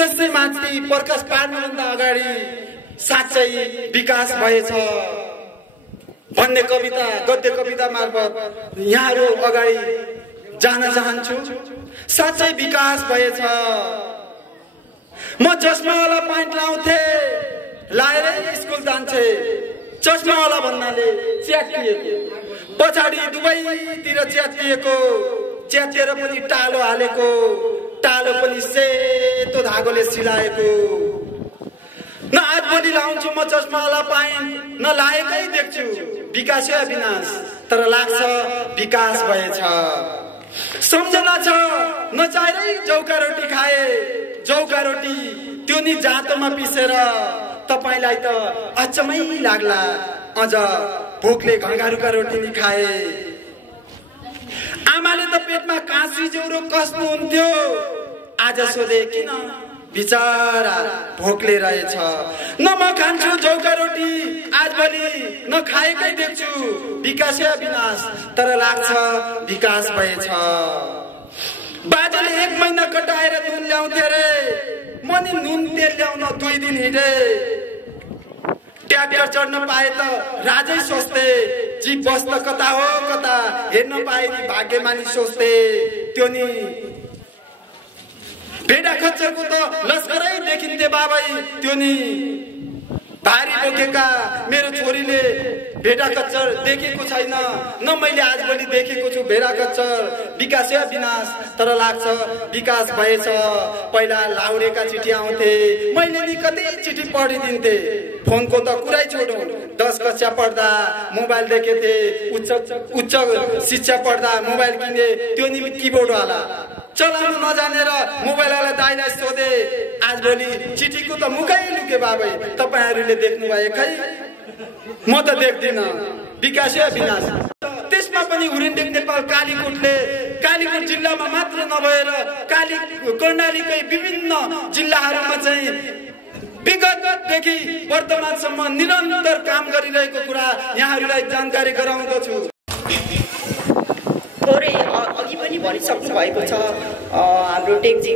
उद्देश्य माथि प्रकाश पार्नुभन्दा अगाडि साँच्चै विकास भएछ भन्ने कविता गद्य कविता मार्फत यहाँहरू अगाडि जान चाहन्छु। साँच्चै विकास भएछ। म चस्मावाला प्यान्ट लाउँथे, लाएरै स्कुल जान्थे। चस्मावाला भन्नाले च्यातिएको, पछाडि दुवैतिर च्यातिएको, च्यातेर पनि टालो हालेको, टालो पनि सेतो धागोले सिलाएको। न आज भोलि लाउँछु म चस्मावाला प्यान्ट, न लाएकै देख्छु विकास या विनाश, तर लाग्छ विकास भएछ। सम्झना छ नचाहिरै जौका रोटी खाए, जौका रोटी त्यो नि जाँतोमा पिसेर। तपाईलाई त अचम्मै लाग्ला, अझ भोकले घंगारुका रोटी नि खाए। आमाले त पेटमा काँसी ज्वरो कस्नुहुन्थ्यो, आज सोधे किन बिचारा भोकले रहेछ। न म खान्छु जौका रोटी आज भोलि, न खाएकै देख्छु विकास या विनाश, तर लाग्छ विकास भएछ। बाजेले 1 महिना कटाएर नुन ल्याउँथे रे, म नि नुन तेल ल्याउन 2 दिन हिँडे। ट्याक्टर चढ्न पाए त राजै सोच्थे, जीप बस त कता हो कता हेर्न पाए नि भाग्यमानी सोच्थे। त्यो नि भेडा खच्चरको त लस्करै देखिन्थे बाबै। त्यो नि भारी बोकेका मेरो छोरीले भेडा खच्चर देखेको छैन, न मैले आज भोलि देखेको छु भेडा खच्चर। विकास या विनाश, तर लाग्छ विकास भएछ। पहिला लाउरेका चिठी आउँथे, मैले नि कतै चिठी पढिदिन्थे। फोनको त कुरै छोडौं, 10 कक्षा पढ्दा मोबाइल देखेथे, उच्च शिक्षा पढ्दा मोबाइल किने, त्यो नि किबोर्ड वाला चलाउन नजानेर मोबाइलवाला दाइलाई सोधे। आज भोलि चिठीको त मुखै लुके बाबै, तपाईहरुले देख्नु भयो खै, म त देख्दिन। विकास या विनाश। त्यसमा पनि हुरिन्डेक नेपाल कालीकोटले कालीकोट जिल्लामा मात्र नभएर कर्णालीकै विभिन्न जिल्लाहरूमा चाहिँ विगतदेखि वर्तमानसम्म निरन्तर काम गरिरहेको कुरा यहाँहरूलाई जानकारी गराउँदछु। थोरै अघि पनि भनिसक्नु भएको छ हाम्रो टेकजी